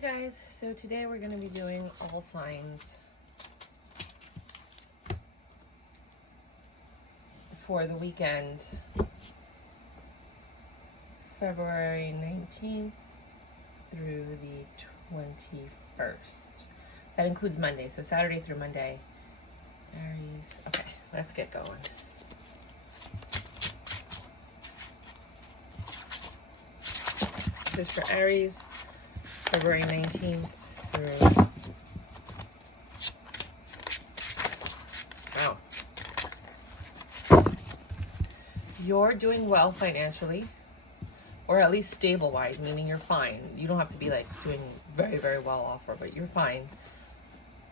guys, so today we're going to be doing all signs for the weekend, February 19th through the 21st. That includes Monday, so Saturday through Monday. Aries. Okay, let's get going. This is for Aries, February 19th through, wow. You're doing well financially, or at least stable-wise, meaning you're fine. You don't have to be like doing very, very well offer, but you're fine,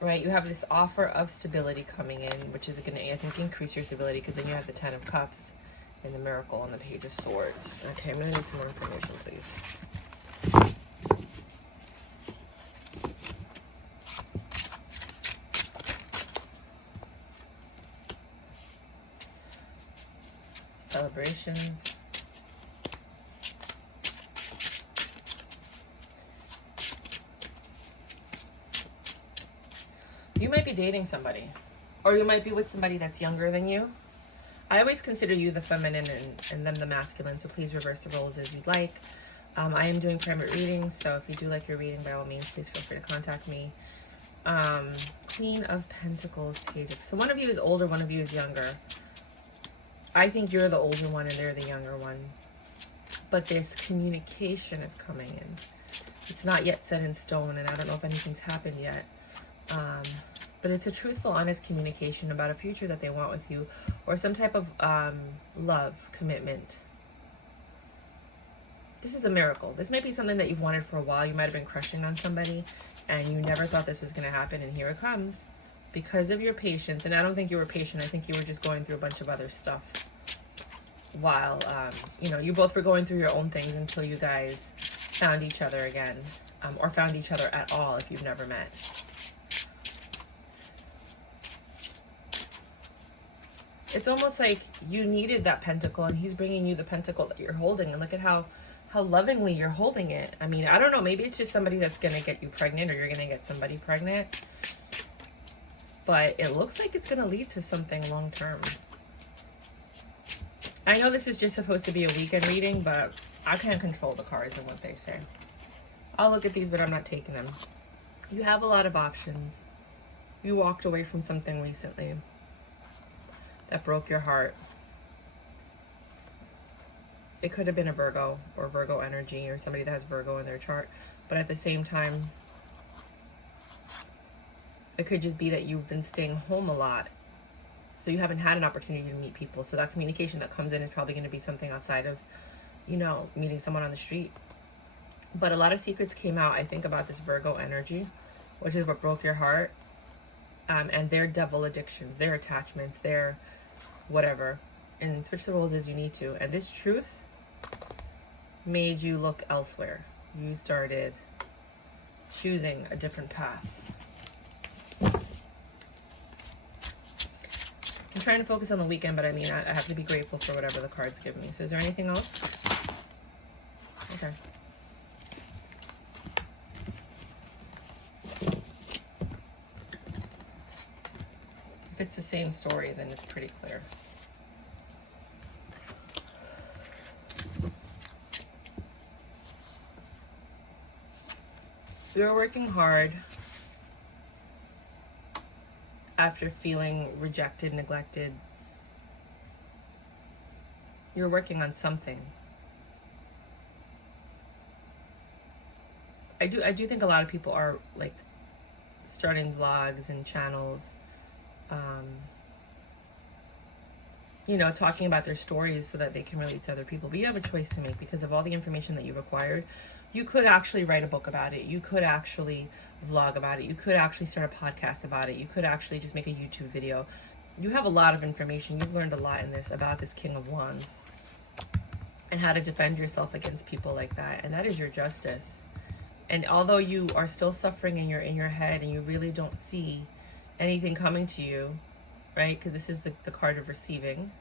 right? You have this offer of stability coming in, which is going to, I think, increase your stability, because then you have the 10 of Cups and the Miracle and the Page of Swords. Okay, I'm going to need some more information, please. Celebrations. You might be dating somebody, or you might be with somebody that's younger than you. I always consider you the feminine and them the masculine, so please reverse the roles as you'd like. I am doing private readings, so if you do like your reading, by all means, please feel free to contact me. Queen of Pentacles, Page of... So one of you is older, one of you is younger. I think you're the older one and they're the younger one. But this communication is coming in. It's not yet set in stone, and I don't know if anything's happened yet. But it's a truthful, honest communication about a future that they want with you, or some type of love, commitment. This is a miracle. This may be something that you've wanted for a while. You might have been crushing on somebody, and you never thought this was going to happen, and here it comes. Because of your patience, and I don't think you were patient, I think you were just going through a bunch of other stuff while, you know, you both were going through your own things until you guys found each other again, or found each other at all if you've never met. It's almost like you needed that pentacle, and he's bringing you the pentacle that you're holding, and look at how lovingly you're holding it. I mean, I don't know, maybe it's just somebody that's going to get you pregnant, or you're going to get somebody pregnant. But it looks like it's going to lead to something long-term. I know this is just supposed to be a weekend reading, but I can't control the cards and what they say. I'll look at these, but I'm not taking them. You have a lot of options. You walked away from something recently that broke your heart. It could have been a Virgo or Virgo energy, or somebody that has Virgo in their chart. But at the same time, it could just be that you've been staying home a lot, so you haven't had an opportunity to meet people. So that communication that comes in is probably going to be something outside of, you know, meeting someone on the street. But a lot of secrets came out, I think, about this Virgo energy, which is what broke your heart, and their devil addictions, their attachments, their whatever. And switch the roles as you need to. And this truth made you look elsewhere. You started choosing a different path. I'm trying to focus on the weekend, but I mean, I have to be grateful for whatever the cards give me. So is there anything else? Okay. If it's the same story, then it's pretty clear. You're working hard after feeling rejected, neglected. You're working on something. I do think a lot of people are like starting vlogs and channels, you know, talking about their stories so that they can relate to other people. But you have a choice to make because of all the information that you've acquired. You could actually write a book about it. You could actually vlog about it. You could actually start a podcast about it. You could actually just make a YouTube video. You have a lot of information. You've learned a lot in this about this King of Wands and how to defend yourself against people like that. And that is your justice. And although you are still suffering and you're in your head and you really don't see anything coming to you, right? Because this is the card of receiving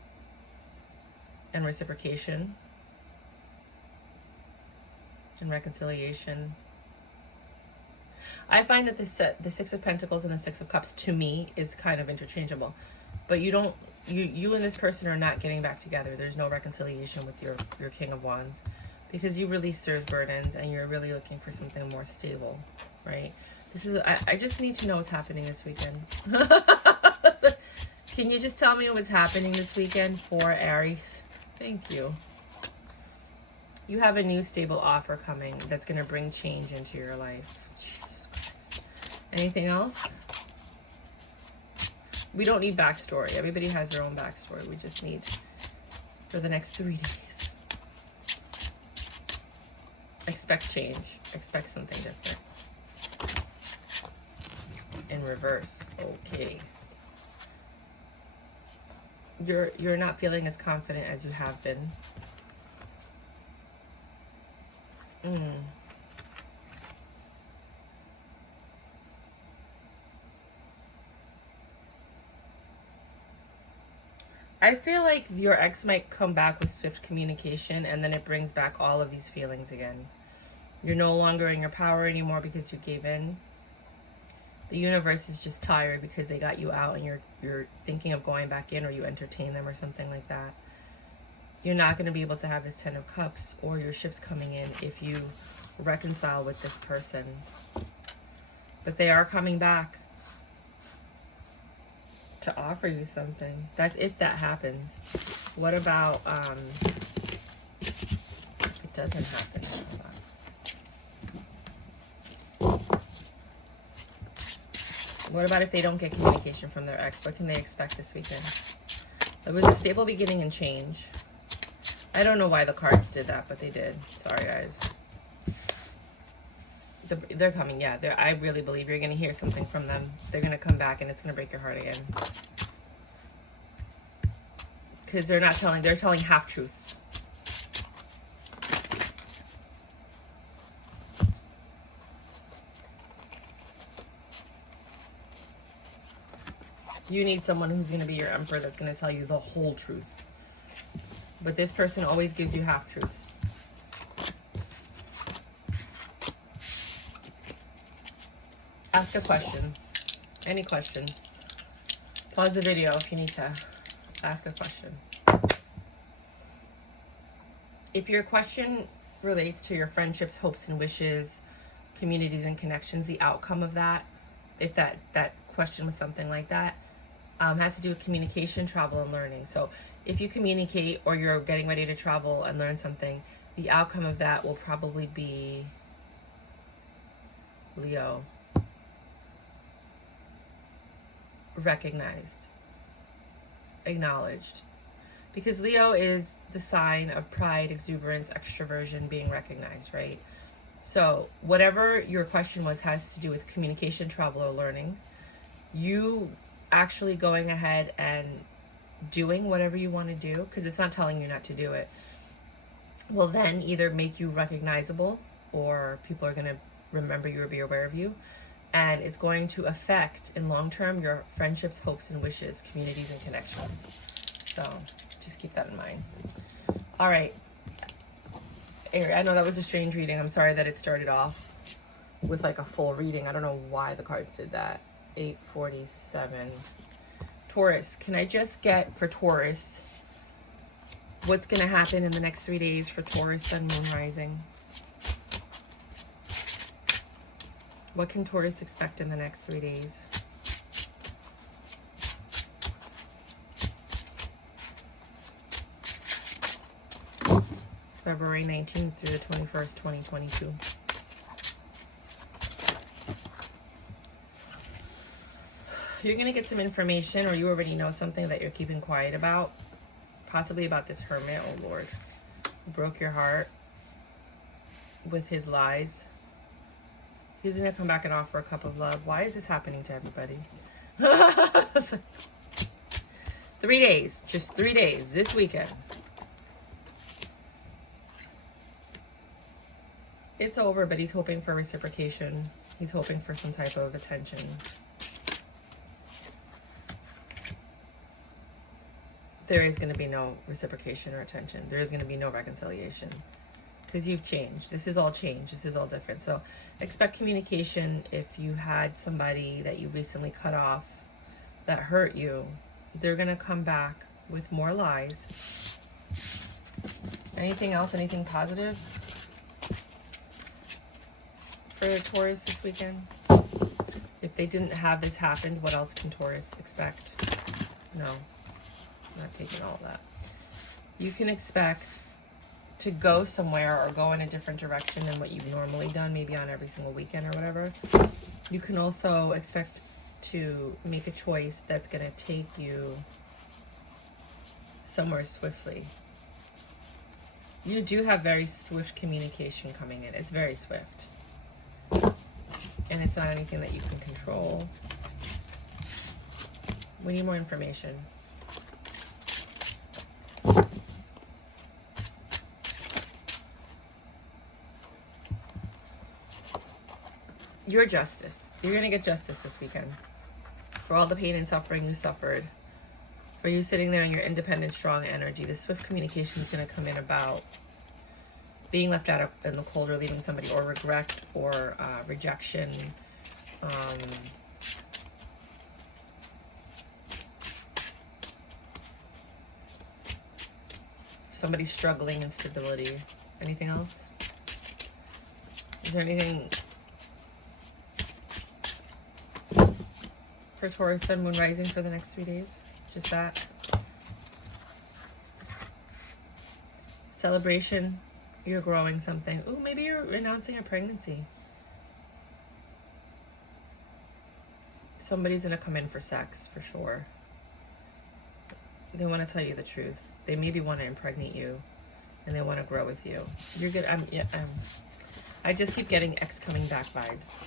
and reciprocation and reconciliation. I find that the Six of Pentacles and the Six of Cups to me is kind of interchangeable. But you and this person are not getting back together. There's no reconciliation with your King of Wands, because you released their burdens and you're really looking for something more stable, right? I just need to know what's happening this weekend. Can you just tell me what's happening this weekend for Aries? Thank you. You have a new stable offer coming that's going to bring change into your life. Jesus Christ. Anything else? We don't need backstory. Everybody has their own backstory. We just need, for the next 3 days, expect change. Expect something different. In reverse. Okay. You're not feeling as confident as you have been. I feel like your ex might come back with swift communication, and then it brings back all of these feelings again. You're no longer in your power anymore because you gave in. The universe is just tired because they got you out and you're thinking of going back in, or you entertain them or something like that. You're not going to be able to have this 10 of Cups or your ships coming in if you reconcile with this person. But they are coming back to offer you something. That's if that happens. What about if it doesn't happen? What about if they don't get communication from their ex? What can they expect this weekend? There was a stable beginning and change. I don't know why the cards did that, but they did. Sorry, guys. They're coming, yeah. I really believe you're going to hear something from them. They're going to come back and it's going to break your heart again. Because they're telling half-truths. You need someone who's going to be your emperor that's going to tell you the whole truth. But this person always gives you half-truths. Ask a question. Any question. Pause the video if you need to ask a question. If your question relates to your friendships, hopes and wishes, communities and connections, the outcome of that, if that question was something like that, has to do with communication, travel, and learning. So if you communicate or you're getting ready to travel and learn something, the outcome of that will probably be Leo. Recognized. Acknowledged. Because Leo is the sign of pride, exuberance, extroversion, being recognized, right? So whatever your question was has to do with communication, travel, or learning. You actually going ahead and doing whatever you want to do, because it's not telling you not to do it, will then either make you recognizable, or people are going to remember you or be aware of you, and it's going to affect in long term your friendships, hopes and wishes, communities and connections. So just keep that in mind. All right, Aries, I know that was a strange reading. I'm sorry that it started off with like a full reading. I don't know why the cards did that. 847. Taurus, can I just get for Taurus what's going to happen in the next 3 days for Taurus, Sun, Moon, Rising? What can Taurus expect in the next 3 days? February 19th through the 21st, 2022. You're going to get some information, or you already know something that you're keeping quiet about. Possibly about this hermit. Oh, Lord. Broke your heart with his lies. He's going to come back and offer a cup of love. Why is this happening to everybody? 3 days. Just 3 days. This weekend. It's over, but he's hoping for reciprocation. He's hoping for some type of attention. There is going to be no reciprocation or attention. There is going to be no reconciliation. because you've changed. This is all change. This is all different. So expect communication. If you had somebody that you recently cut off that hurt you, they're going to come back with more lies. Anything else? Anything positive for Taurus this weekend? If they didn't have this happen, what else can Taurus expect? No, I'm not taking all of that. You can expect to go somewhere or go in a different direction than what you've normally done, maybe on every single weekend or whatever. You can also expect to make a choice that's going to take you somewhere swiftly. You do have very swift communication coming in. It's very swift. And it's not anything that you can control. We need more information. Your justice. You're going to get justice this weekend for all the pain and suffering you suffered. For you sitting there in your independent, strong energy. The swift communication is going to come in about being left out in the cold, or leaving somebody, or regret, or rejection. Somebody struggling, instability. Anything else? Is there anything for Taurus, Sun, Moon, Rising for the next 3 days? Just that. Celebration. You're growing something. Ooh, maybe you're announcing a pregnancy. Somebody's going to come in for sex, for sure. They want to tell you the truth. They maybe want to impregnate you, and they want to grow with you. You're good. I just keep getting ex coming back vibes.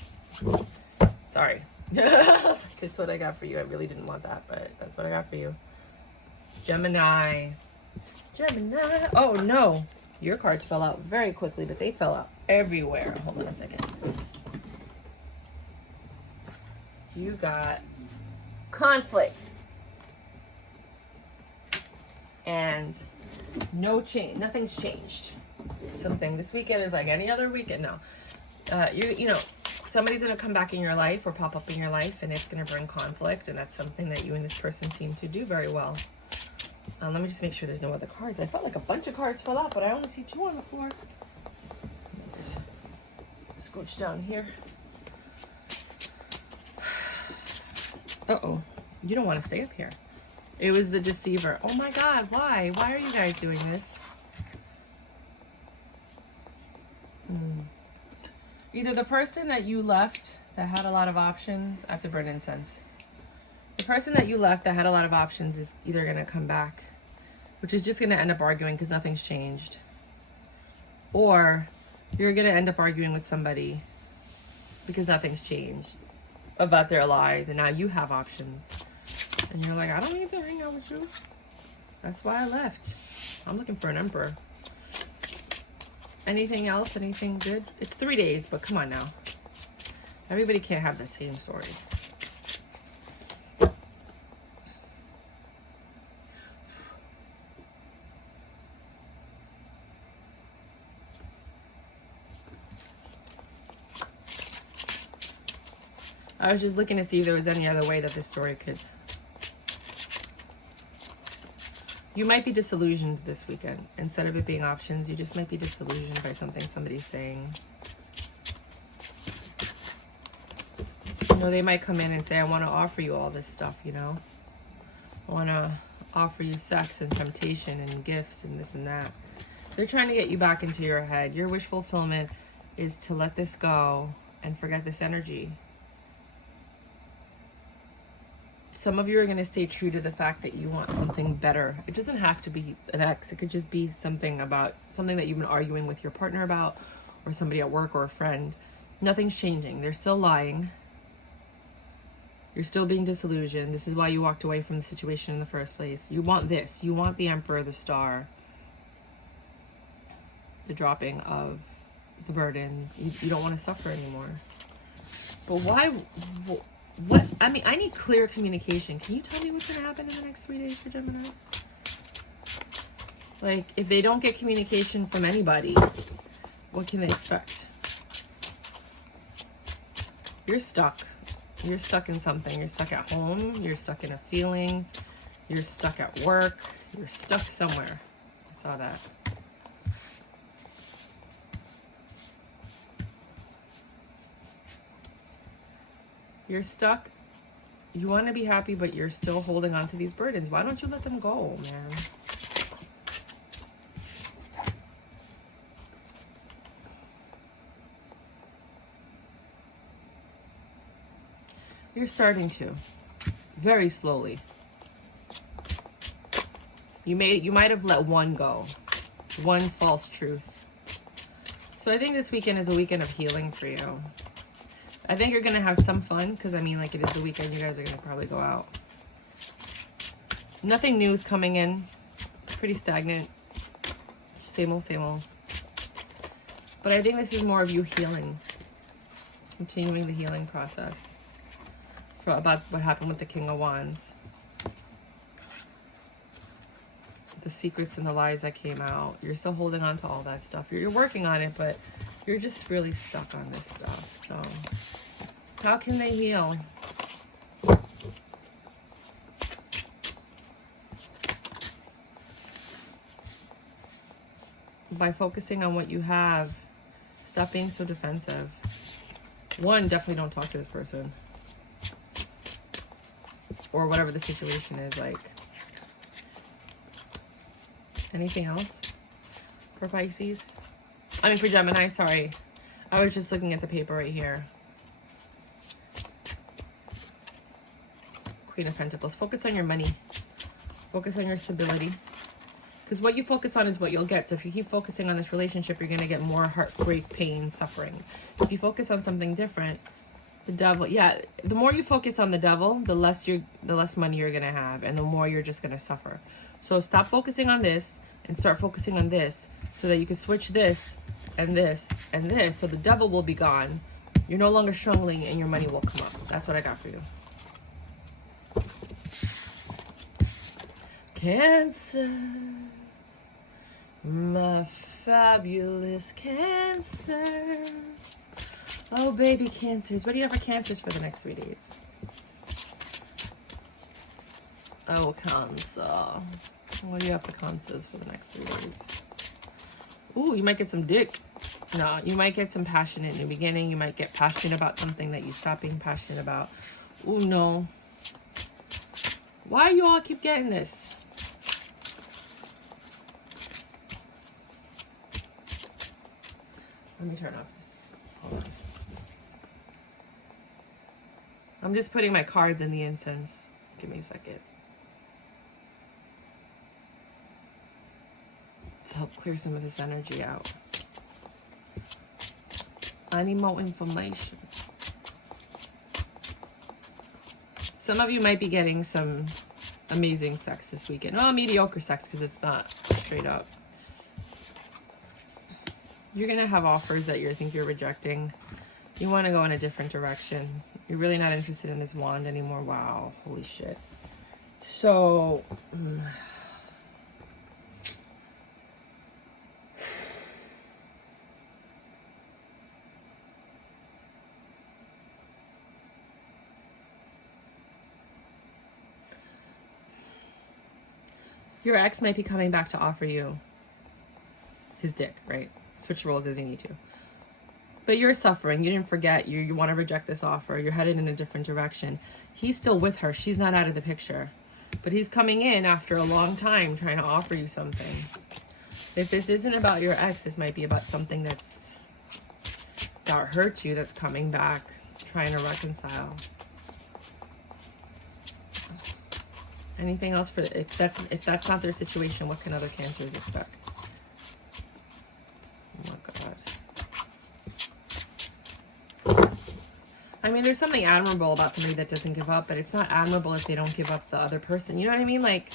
Sorry. That's what I got for you. I really didn't want that, but that's what I got for you. Gemini. Gemini. Oh, no. Your cards fell out very quickly, but they fell out everywhere. Hold on a second. You got conflict. And no change. Nothing's changed. Something. This weekend is like any other weekend. No. You know, somebody's going to come back in your life or pop up in your life, and it's going to bring conflict, and that's something that you and this person seem to do very well. Let me just make sure there's no other cards. I felt like a bunch of cards fell out, but I only see 2 on the floor. Scooch down here. Uh-oh. You don't want to stay up here. It was the deceiver. Oh my God, why? Why are you guys doing this? Either the person that you left that had a lot of options, I have to burn incense. The person that you left that had a lot of options is either going to come back, which is just going to end up arguing because nothing's changed. Or you're going to end up arguing with somebody because nothing's changed about their lives, and now you have options. And you're like, I don't need to hang out with you. That's why I left. I'm looking for an emperor. Anything else? Anything good? It's 3 days, but come on now. Everybody can't have the same story. I was just looking to see if there was any other way that this story could... You might be disillusioned this weekend. Instead of it being options, you just might be disillusioned by something somebody's saying. You know, they might come in and say, I want to offer you all this stuff, you know? I want to offer you sex and temptation and gifts and this and that. They're trying to get you back into your head. Your wish fulfillment is to let this go and forget this energy. Some of you are going to stay true to the fact that you want something better. It doesn't have to be an ex. It could just be something that you've been arguing with your partner about, or somebody at work or a friend. Nothing's changing. They're still lying. You're still being disillusioned. This is why you walked away from the situation in the first place. You want this. You want the Emperor, the Star, the dropping of the burdens. You don't want to suffer anymore. But why... What? I mean, I need clear communication. Can you tell me what's going to happen in the next 3 days for Gemini? Like, if they don't get communication from anybody, What can they expect? You're stuck. You're stuck in something. You're stuck at home. You're stuck in a feeling. You're stuck at work. You're stuck somewhere. I saw that. You're stuck. You want to be happy, but you're still holding on to these burdens. Why don't you let them go, man? You're starting to. Very slowly. You might have let one go. One false truth. So I think this weekend is a weekend of healing for you. I think you're going to have some fun because, I mean, like, it is the weekend. You guys are going to probably go out. Nothing new is coming in. It's pretty stagnant. Same old, same old. But I think this is more of you healing. Continuing the healing process. About what happened with the King of Wands. The secrets and the lies that came out. You're still holding on to all that stuff. You're working on it, but you're just really stuck on this stuff. So how can they heal? By focusing on what you have. Stop being so defensive. One, definitely don't talk to this person. Or whatever the situation is like. Anything else for Pisces? I mean for Gemini, sorry. I was just looking at the paper right here. Queen of Pentacles. Focus on your money. Focus on your stability. Because what you focus on is what you'll get. So if you keep focusing on this relationship, you're going to get more heartbreak, pain, suffering. If you focus on something different, the devil, yeah, the more you focus on the devil, the less money you're going to have. And the more you're just going to suffer. So stop focusing on this and start focusing on this so that you can switch this and this and this. So the devil will be gone. You're no longer struggling and your money will come up. That's what I got for you. Cancer. My fabulous Cancers. Oh, baby Cancers. What do you have for Cancers for the next 3 days? Oh, Cancer. What do you have for Cancers for the next 3 days? Ooh, you might get some dick. No, you might get some passionate in the beginning. You might get passionate about something that you stop being passionate about. Ooh, no. Why you all keep getting this? Let me turn off this. Hold on. I'm just putting my cards in the incense. Give me a second. To help clear some of this energy out. I need more information. Some of you might be getting some amazing sex this weekend. Oh, mediocre sex because it's not straight up. You're going to have offers that you think you're rejecting. You want to go in a different direction. You're really not interested in this wand anymore. Wow. Holy shit. So, your ex might be coming back to offer you his dick, right? Switch roles as you need to. But you're suffering. You didn't forget. You want to reject this offer. You're headed in a different direction. He's still with her. She's not out of the picture. But he's coming in after a long time trying to offer you something. If this isn't about your ex, this might be about something that hurt you that's coming back, trying to reconcile. Anything else for if that's not their situation, what can other Cancers expect? Oh my God. I mean, there's something admirable about somebody that doesn't give up, but it's not admirable if they don't give up the other person. You know what I mean? Like,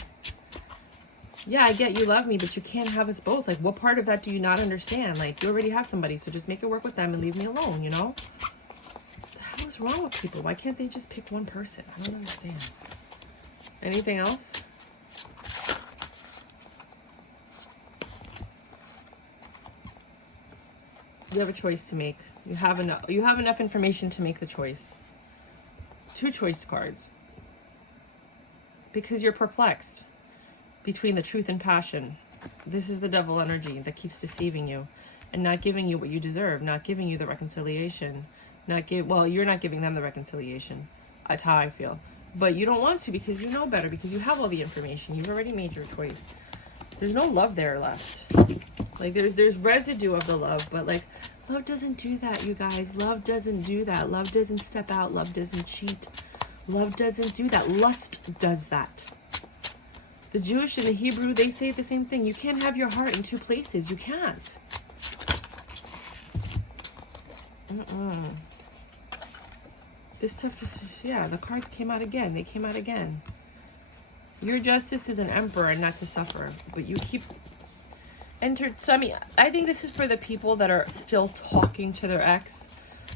yeah, I get you love me, but you can't have us both. Like, what part of that do you not understand? Like, you already have somebody, so just make it work with them and leave me alone, you know? What the hell is wrong with people? Why can't they just pick one person? I don't understand. Anything else? You have a choice to make. You have enough information to make the choice. 2 choice cards. Because you're perplexed between the truth and passion. This is the devil energy that keeps deceiving you and not giving you what you deserve, not giving you the reconciliation. Well, you're not giving them the reconciliation. That's how I feel. But you don't want to because you know better, because you have all the information. You've already made your choice. There's no love there left. Like there's residue of the love, but like love doesn't do that, you guys. Love doesn't do that. Love doesn't step out. Love doesn't cheat. Love doesn't do that. Lust does that. The Jewish and the Hebrew, they say the same thing. You can't have your heart in 2 places. You can't. This stuff just, yeah, the cards came out again. They came out again. Your justice is an emperor and not to suffer. But you keep... So, I mean, I think this is for the people that are still talking to their ex.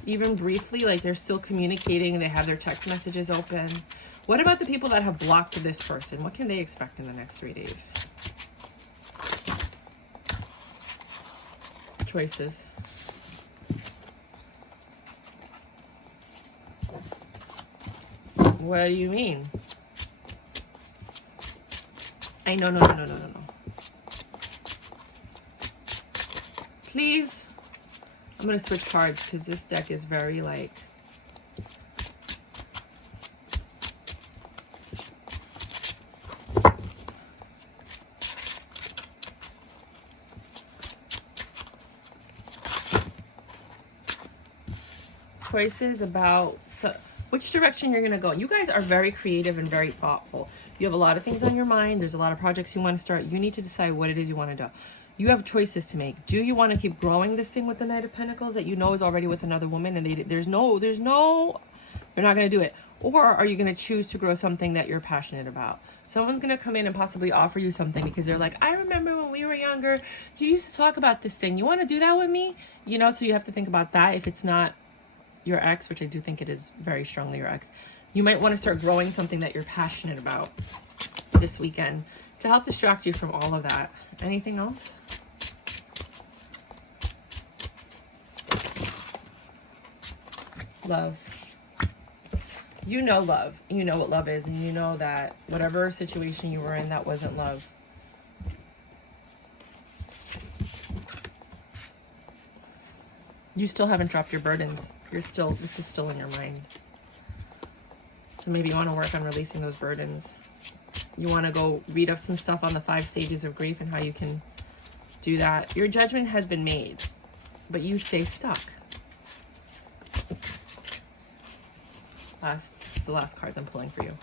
Even briefly, like they're still communicating and they have their text messages open. What about the people that have blocked this person? What can they expect in the next 3 days? Choices. What do you mean? No. Please. I'm going to switch cards because this deck is very like... Choices about which direction you're going to go. You guys are very creative and very thoughtful. You have a lot of things on your mind. There's a lot of projects you want to start. You need to decide what it is you want to do. You have choices to make. Do you want to keep growing this thing with the Knight of Pentacles that you know is already with another woman and they're not going to do it? Or are you going to choose to grow something that you're passionate about? Someone's going to come in and possibly offer you something because they're like, I remember when we were younger, you used to talk about this thing. You want to do that with me? You know, so you have to think about that. If it's not your ex, which I do think it is very strongly your ex, you might want to start growing something that you're passionate about this weekend to help distract you from all of that. Anything else? Love. You know love. You know what love is, and you know that whatever situation you were in, that wasn't love. You still haven't dropped your burdens. This is still in your mind. So maybe you want to work on releasing those burdens. You want to go read up some stuff on the 5 stages of grief and how you can do that. Your judgment has been made, but you stay stuck. This is the last cards I'm pulling for you.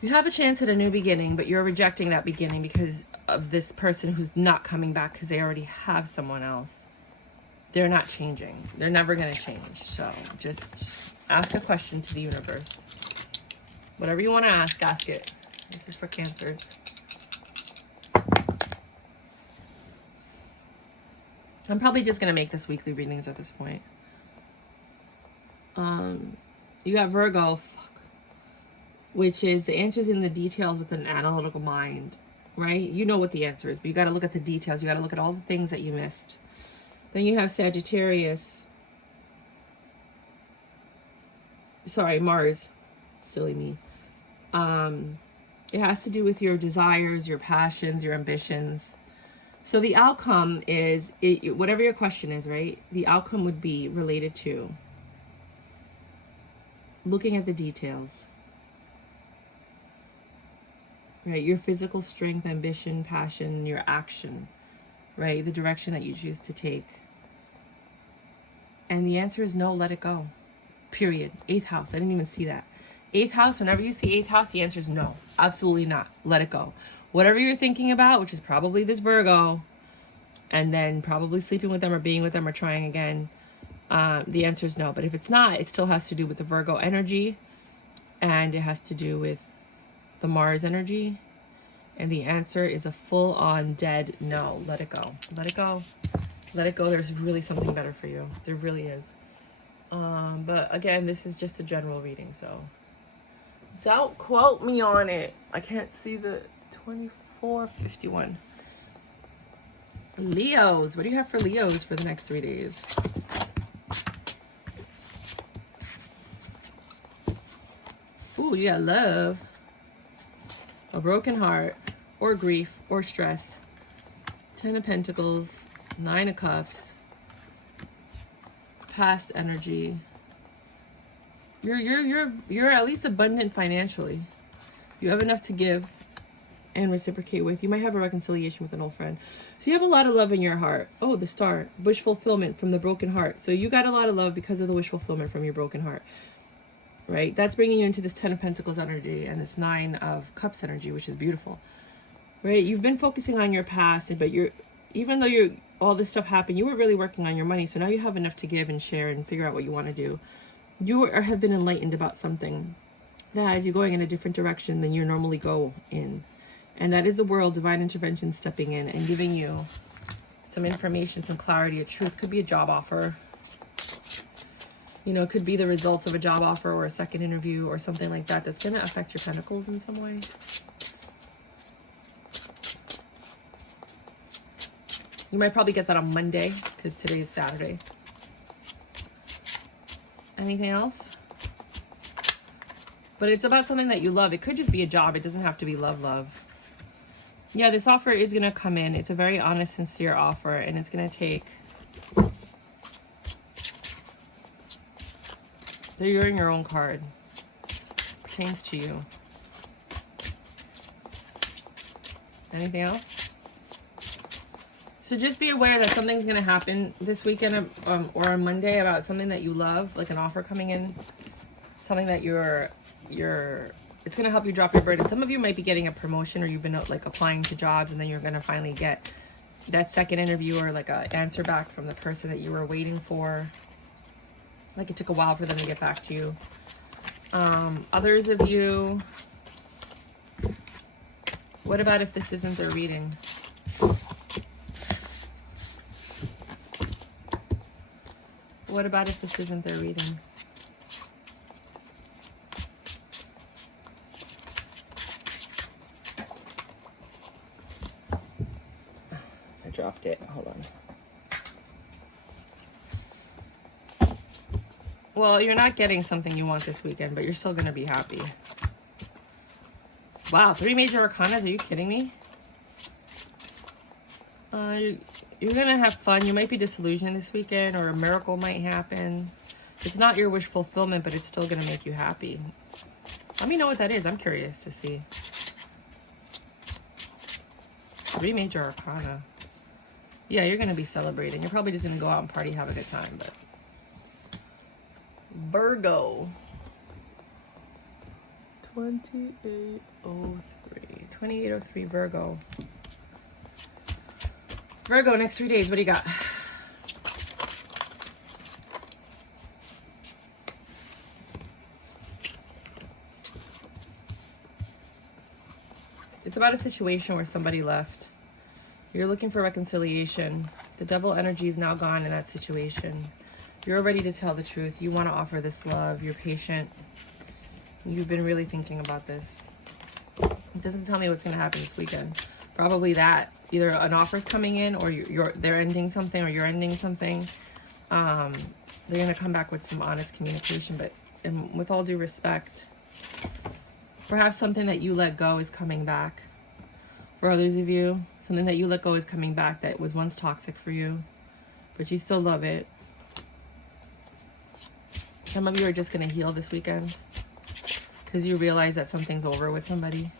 You have a chance at a new beginning, but you're rejecting that beginning because of this person who's not coming back because they already have someone else. They're not changing. They're never going to change. So just ask a question to the universe. Whatever you want to ask it. This is for Cancers. I'm probably just going to make this weekly readings at this point. You got Virgo, which is the answers in the details with an analytical mind, right? You know what the answer is, but you got to look at the details. You got to look at all the things that you missed. Then you have Sagittarius. Sorry, Mars. Silly me. It has to do with your desires, your passions, your ambitions. So the outcome is, whatever your question is, right? The outcome would be related to looking at the details, right? Your physical strength, ambition, passion, your action, right? The direction that you choose to take. And the answer is no, let it go. Period. 8th house. I didn't even see that. 8th house, whenever you see 8th house, the answer is no. Absolutely not. Let it go. Whatever you're thinking about, which is probably this Virgo, and then probably sleeping with them or being with them or trying again, the answer is no. But if it's not, it still has to do with the Virgo energy, and it has to do with the Mars energy. And the answer is a full-on dead no. Let it go. Let it go. Let it go. There's really something better for you. There really is. But again, this is just a general reading, so don't quote me on it. I can't see the 2451. Leos, what do you have for Leos for the next 3 days? Ooh, you got love, a broken heart, or grief, or stress. 10 of Pentacles, 9 of Cups, past energy. You're at least abundant financially. You have enough to give and reciprocate with. You might have a reconciliation with an old friend. So you have a lot of love in your heart. Oh, the star. Wish fulfillment from the broken heart. So you got a lot of love because of the wish fulfillment from your broken heart. Right? That's bringing you into this 10 of Pentacles energy and this 9 of Cups energy, which is beautiful. Right? You've been focusing on your past, but even though all this stuff happened, you were really working on your money. So now you have enough to give and share and figure out what you want to do. You have been enlightened about something that has you going in a different direction than you normally go in. And that is the world, divine intervention stepping in and giving you some information, some clarity, a truth. Could be a job offer. You know, it could be the results of a job offer or a second interview or something like that that's going to affect your pentacles in some way. You might probably get that on Monday because today is Saturday. Anything else? But it's about something that you love. It could just be a job. It doesn't have to be love. Yeah, this offer is going to come in. It's a very honest, sincere offer, and it's going to take... You're in your own card. Pertains to you. Anything else? So just be aware that something's going to happen this weekend or on Monday about something that you love, like an offer coming in, something that it's going to help you drop your burden. Some of you might be getting a promotion, or you've been like applying to jobs, and then you're going to finally get that second interview or like an answer back from the person that you were waiting for. Like it took a while for them to get back to you. Others of you, what about if this isn't their reading? What about if this isn't their reading? I dropped it. Hold on. Well, you're not getting something you want this weekend, but you're still going to be happy. Wow, 3 major arcanas. Are you kidding me? You're going to have fun. You might be disillusioned this weekend, or a miracle might happen. It's not your wish fulfillment, but it's still going to make you happy. Let me know what that is. I'm curious to see. 3 major arcana. Yeah, you're going to be celebrating. You're probably just going to go out and party, have a good time, but... Virgo. 2803 Virgo. Virgo, next 3 days, what do you got? It's about a situation where somebody left. You're looking for reconciliation. The devil energy is now gone in that situation. You're ready to tell the truth. You want to offer this love. You're patient. You've been really thinking about this. It doesn't tell me what's going to happen this weekend. Probably that. Either an offer's coming in, or they're ending something, or you're ending something. They're going to come back with some honest communication. But with all due respect, perhaps something that you let go is coming back. For others of you, something that you let go is coming back that was once toxic for you, but you still love it. Some of you are just going to heal this weekend because you realize that something's over with somebody.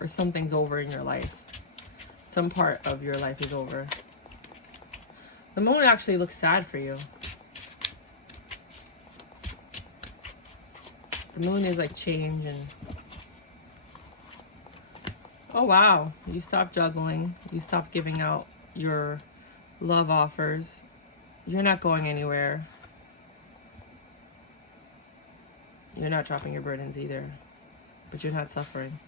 Or something's over in your life. Some part of your life is over. The moon actually looks sad for you. The moon is like change and... Oh, wow. You stopped juggling. You stopped giving out your love offers. You're not going anywhere. You're not dropping your burdens either. But you're not suffering.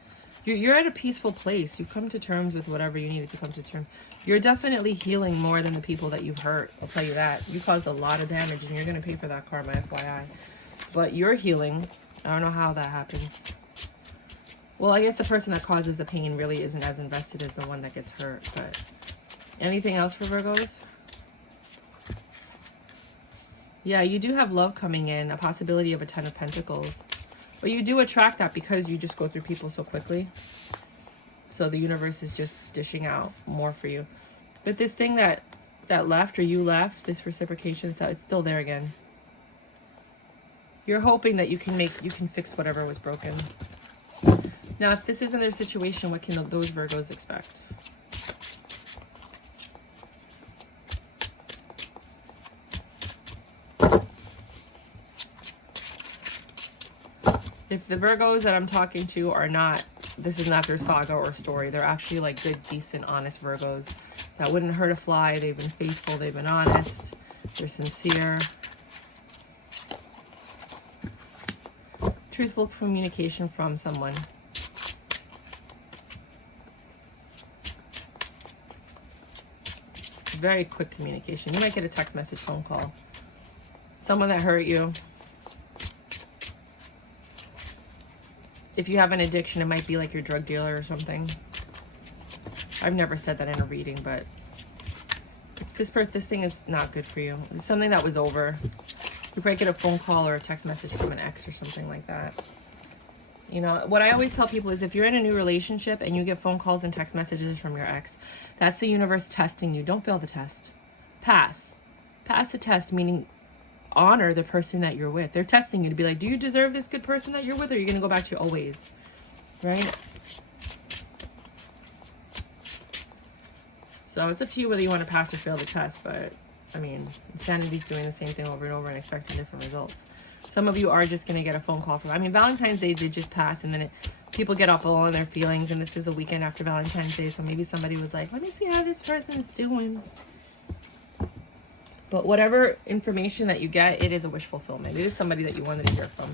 You're at a peaceful place. You've come to terms with whatever you needed to come to terms. You're definitely healing more than the people that you've hurt. I'll tell you that. You caused a lot of damage, and you're going to pay for that karma, FYI. But you're healing. I don't know how that happens. Well, I guess the person that causes the pain really isn't as invested as the one that gets hurt. But anything else for Virgos? Yeah, you do have love coming in, a possibility of a 10 of Pentacles. But you do attract that because you just go through people so quickly. So the universe is just dishing out more for you. But this thing that left, or you left, this reciprocation, so it's still there again. You're hoping that you can fix whatever was broken. Now, if this isn't their situation, what can those Virgos expect? If the Virgos that I'm talking to are not, this is not their saga or story. They're actually like good, decent, honest Virgos that wouldn't hurt a fly. They've been faithful. They've been honest. They're sincere. Truthful communication from someone. Very quick communication. You might get a text message, phone call. Someone that hurt you. If you have an addiction, it might be like your drug dealer or something. I've never said that in a reading, but it's this thing is not good for you. It's something that was over. You might get a phone call or a text message from an ex or something like that. You know, what I always tell people is if you're in a new relationship and you get phone calls and text messages from your ex, that's the universe testing you. Don't fail the test. Pass. Pass the test, meaning honor the person that you're with. They're testing you to be like, do you deserve this good person that you're with, or are you going to go back to your old ways? Right? So it's up to you whether you want to pass or fail the test, but I mean, insanity's doing the same thing over and over and expecting different results. Some of you are just going to get a phone call from, I mean, Valentine's Day did just pass, and then people get up all in their feelings, and this is a weekend after Valentine's Day, so maybe somebody was like, let me see how this person's doing. But whatever information that you get, it is a wish fulfillment. It is somebody that you wanted to hear from.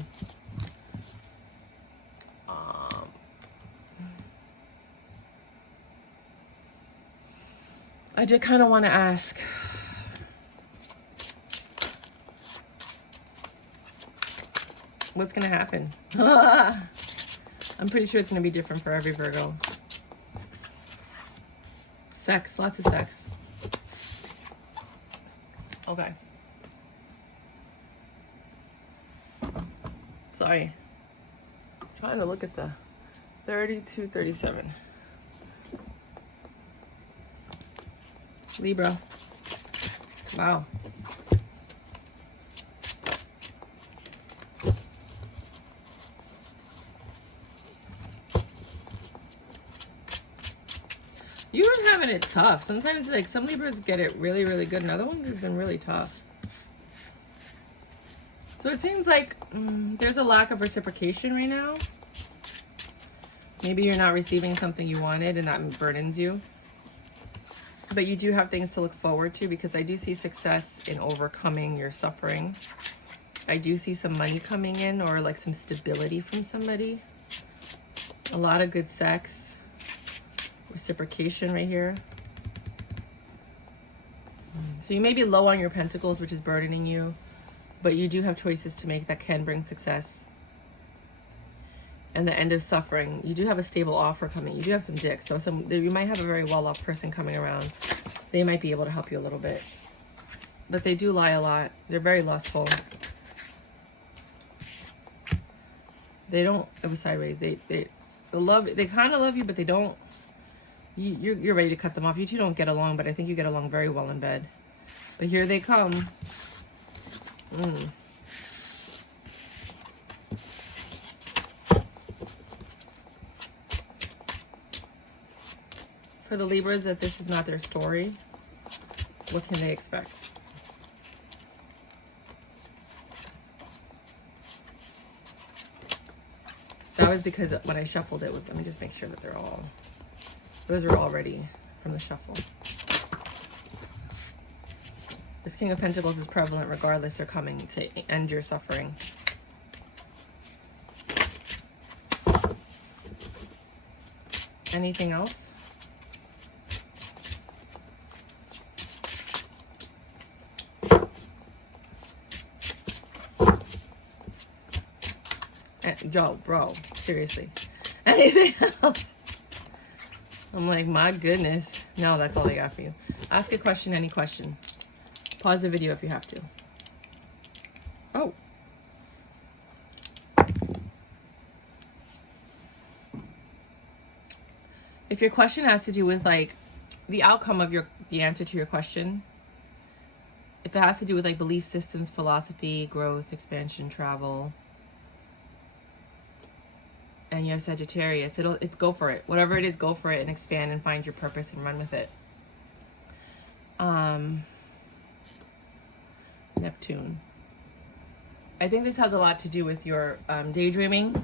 I did kind of want to ask, what's going to happen? I'm pretty sure it's going to be different for every Virgo. Sex, lots of sex. Okay. Sorry. I'm trying to look at the 3237. Libra. Wow. You are having it tough. Sometimes, like, some Libras get it really, really good, and other ones has been really tough. So it seems like there's a lack of reciprocation right now. Maybe you're not receiving something you wanted, and that burdens you. But you do have things to look forward to, because I do see success in overcoming your suffering. I do see some money coming in, or like some stability from somebody. A lot of good sex. Reciprocation right here. So you may be low on your pentacles, which is burdening you, but you do have choices to make that can bring success. And the end of suffering. You do have a stable offer coming. You do have some dicks. So you might have a very well-off person coming around. They might be able to help you a little bit. But they do lie a lot. They're very lustful. They don't, it was sideways. They kind of love you, but they don't. You're ready to cut them off. You two don't get along, but I think you get along very well in bed. But here they come. For the Libras that this is not their story, what can they expect? That was because when I shuffled it was, let me just make sure that they're all, those are all ready from the shuffle. This King of Pentacles is prevalent regardless. They're coming to end your suffering. Anything else? Yo, bro, seriously. Anything else? I'm like, my goodness. No, that's all I got for you. Ask a question, any question. Pause the video if you have to. Oh. If your question has to do with like the outcome of the answer to your question, if it has to do with like belief systems, philosophy, growth, expansion, travel, and you have Sagittarius, it's go for it. Whatever it is, go for it and expand and find your purpose and run with it. Neptune. I think this has a lot to do with your daydreaming,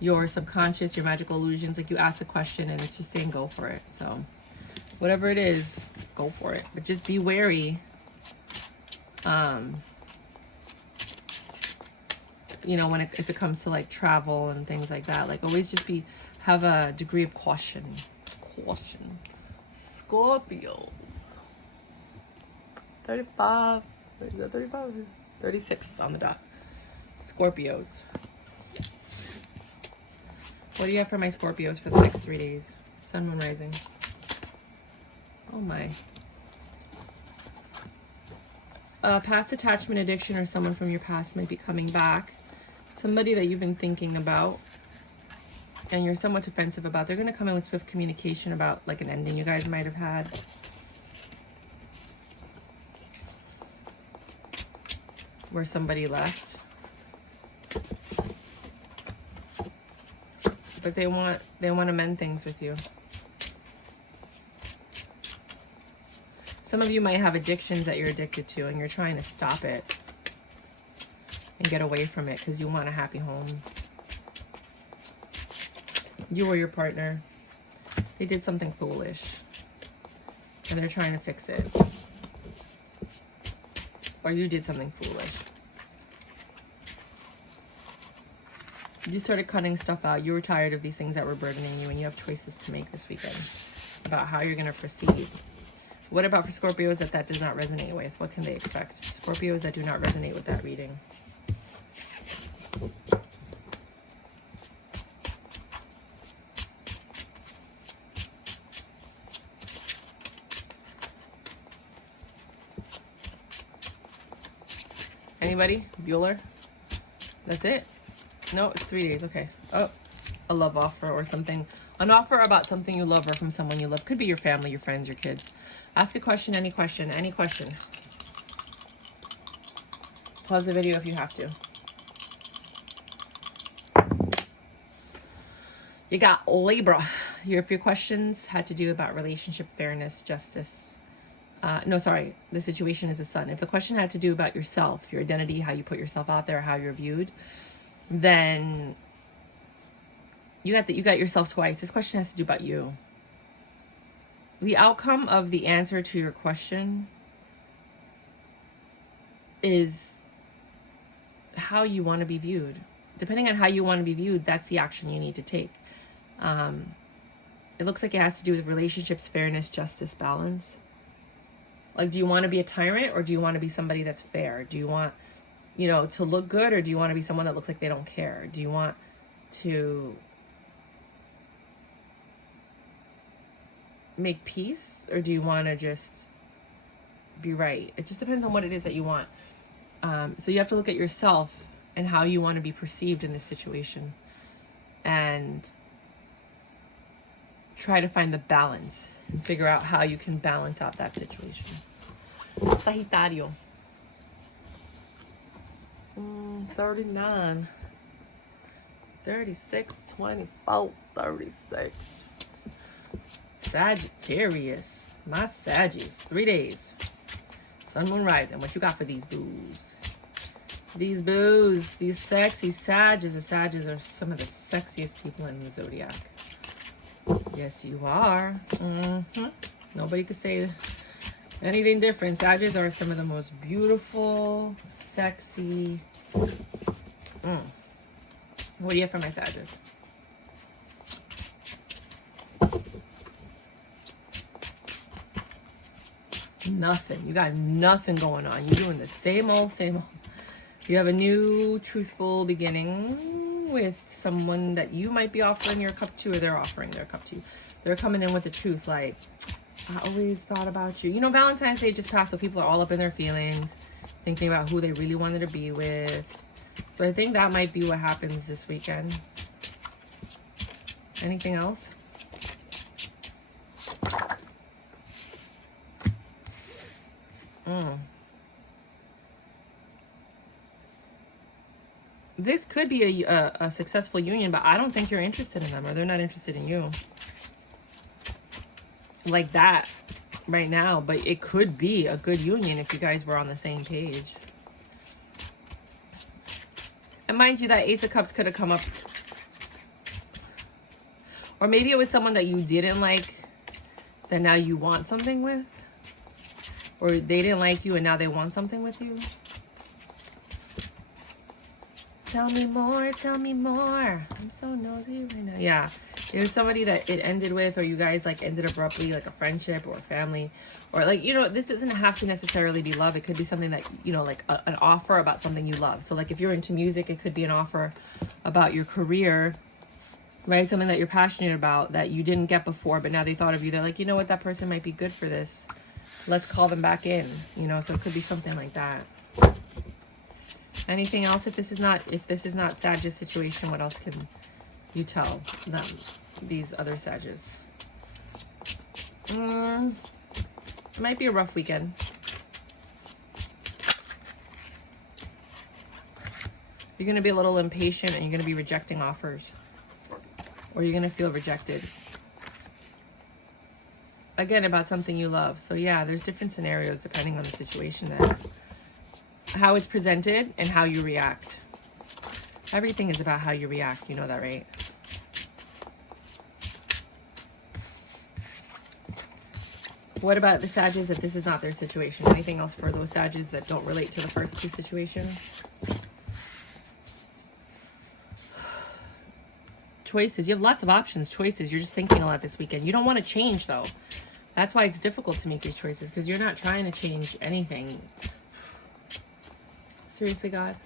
your subconscious, your magical illusions. Like you ask a question and it's just saying go for it. So whatever it is, go for it. But just be wary. You know, if it comes to like travel and things like that, like always just have a degree of caution. Caution. Scorpios. 35. Is that 35? 36 on the dot. Scorpios. What do you have for my Scorpios for the next 3 days? Sun, moon, rising. Oh my. Past attachment addiction or someone from your past might be coming back. Somebody that you've been thinking about and you're somewhat defensive about. They're going to come in with swift communication about like an ending you guys might have had. Where somebody left. But they want to mend things with you. Some of you might have addictions that you're addicted to and you're trying to stop it and get away from it because you want a happy home. You or your partner, they did something foolish and they're trying to fix it. Or you did something foolish. You started cutting stuff out. You were tired of these things that were burdening you and you have choices to make this weekend about how you're going to proceed. What about for Scorpios that does not resonate with? What can they expect? Scorpios that do not resonate with that reading. Anybody? Bueller? That's it? No, it's 3 days. Okay. Oh, a love offer or something. An offer about something you love or from someone you love. Could be your family, your friends, your kids. Ask a question, any question, any question. Pause the video if you have to. You got Libra. If your questions had to do about relationship, fairness, justice. No, sorry. The situation is a Sun. If the question had to do about yourself, your identity, how you put yourself out there, how you're viewed, then you got yourself twice. This question has to do about you. The outcome of the answer to your question is how you want to be viewed. Depending on how you want to be viewed, that's the action you need to take. It looks like it has to do with relationships, fairness, justice, balance. Like, do you want to be a tyrant or do you want to be somebody that's fair? Do you want, to look good or do you want to be someone that looks like they don't care? Do you want to make peace or do you want to just be right? It just depends on what it is that you want. So you have to look at yourself and how you want to be perceived in this situation and try to find the balance and figure out how you can balance out that situation. Sagittarius. 39, 36, 24, 36. Sagittarius. My Saggies. 3 days. Sun, moon, rising. What you got for these boos? These boos. These sexy Saggies. The Saggies are some of the sexiest people in the zodiac. Yes, you are. Nobody could say anything different. Saggies are some of the most beautiful, sexy. What do you have for my Saggies? Nothing. You got nothing going on. You're doing the same old, same old. You have a new truthful beginning. in with someone that you might be offering your cup to, or they're offering their cup to you. They're coming in with the truth, like, I always thought about you. You know, Valentine's Day just passed, so people are all up in their feelings, thinking about who they really wanted to be with. So I think that might be what happens this weekend. Anything else? This could be a successful union, but I don't think you're interested in them, or they're not interested in you. Like that right now, but it could be a good union if you guys were on the same page. And mind you, that Ace of Cups could have come up. Or maybe it was someone that you didn't like that now you want something with. Or they didn't like you and now they want something with you. Tell me more, tell me more. I'm so nosy right now. Yeah, it was somebody that it ended with, or you guys like ended abruptly, like a friendship or a family. Or like, you know, this doesn't have to necessarily be love. It could be something that, you know, like an offer about something you love. So like if you're into music, it could be an offer about your career, right? Something that you're passionate about that you didn't get before, but now they thought of you. They're like, you know what, that person might be good for this. Let's call them back in, you know? So it could be something like that. Anything else? If this is not Sag's situation, what else can you tell them, these other Sages? It might be a rough weekend. You're going to be a little impatient and you're going to be rejecting offers. Or you're going to feel rejected. Again, about something you love. So yeah, there's different scenarios depending on the situation there. How it's presented and how you react. Everything is about how you react. You know that, right? What about the Sages if this is not their situation? Anything else for those Sages that don't relate to the first two situations? Choices. You have lots of options. Choices. You're just thinking a lot this weekend. You don't want to change, though. That's why it's difficult to make these choices, because you're not trying to change anything. Seriously, God.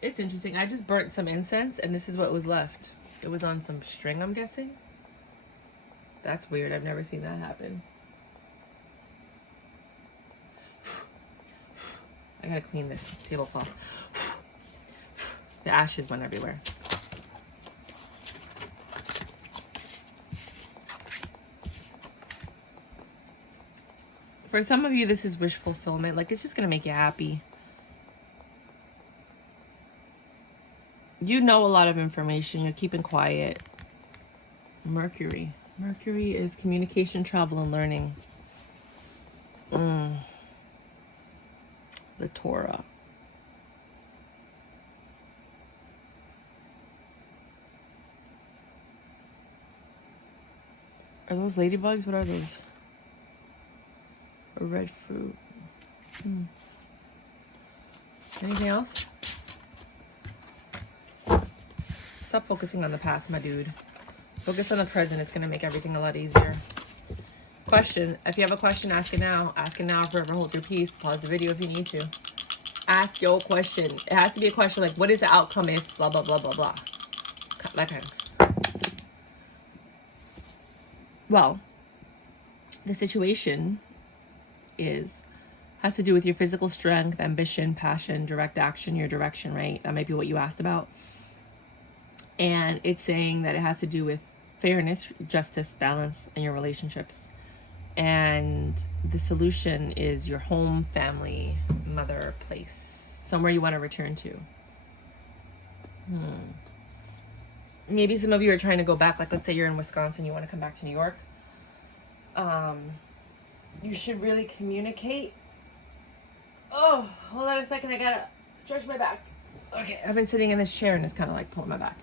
It's interesting. I just burnt some incense, and this is what was left. It was on some string, I'm guessing. That's weird. I've never seen that happen. I gotta clean this tablecloth. The ashes went everywhere. For some of you, this is wish fulfillment. Like, it's just going to make you happy. You know a lot of information. You're keeping quiet. Mercury. Mercury is communication, travel, and learning. The Torah. Are those ladybugs? What are those? A red fruit. Anything else? Stop focusing on the past, my dude. Focus on the present. It's going to make everything a lot easier. Question. If you have a question, ask it now. Ask it now. Forever hold your peace. Pause the video if you need to. Ask your question. It has to be a question like, what is the outcome if blah, blah, blah, blah, blah. That kind. Well, the situation has to do with your physical strength, ambition, passion, direct action, your direction, right? That might be what you asked about. And it's saying that it has to do with fairness, justice, balance, and your relationships. And the solution is your home, family, mother, place, somewhere you want to return to. Maybe some of you are trying to go back, like let's say you're in Wisconsin, you want to come back to New York. You should really communicate. Oh, hold on a second. I gotta stretch my back. Okay, I've been sitting in this chair and it's kind of like pulling my back.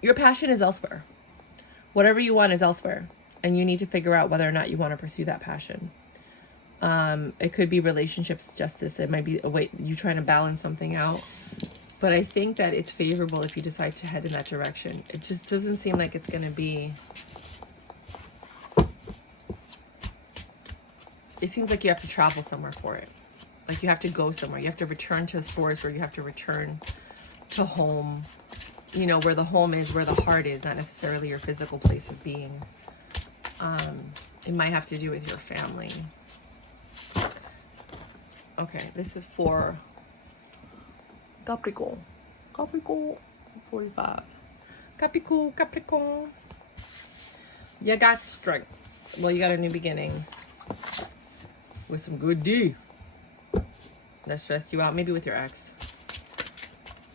Your passion is elsewhere. Whatever you want is elsewhere. And you need to figure out whether or not you want to pursue that passion. It could be relationships, justice. It might be a way you trying to balance something out. But I think that it's favorable if you decide to head in that direction. It just doesn't seem like it's going to be... It seems like you have to travel somewhere for it. Like you have to go somewhere. You have to return to a source, or you have to return to home. You know, where the home is, where the heart is, not necessarily your physical place of being. It might have to do with your family. Okay, this is for Capricorn. Capricorn 45. Capricorn. You got strength. Well, you got a new beginning with some good D. That stressed you out, maybe with your ex.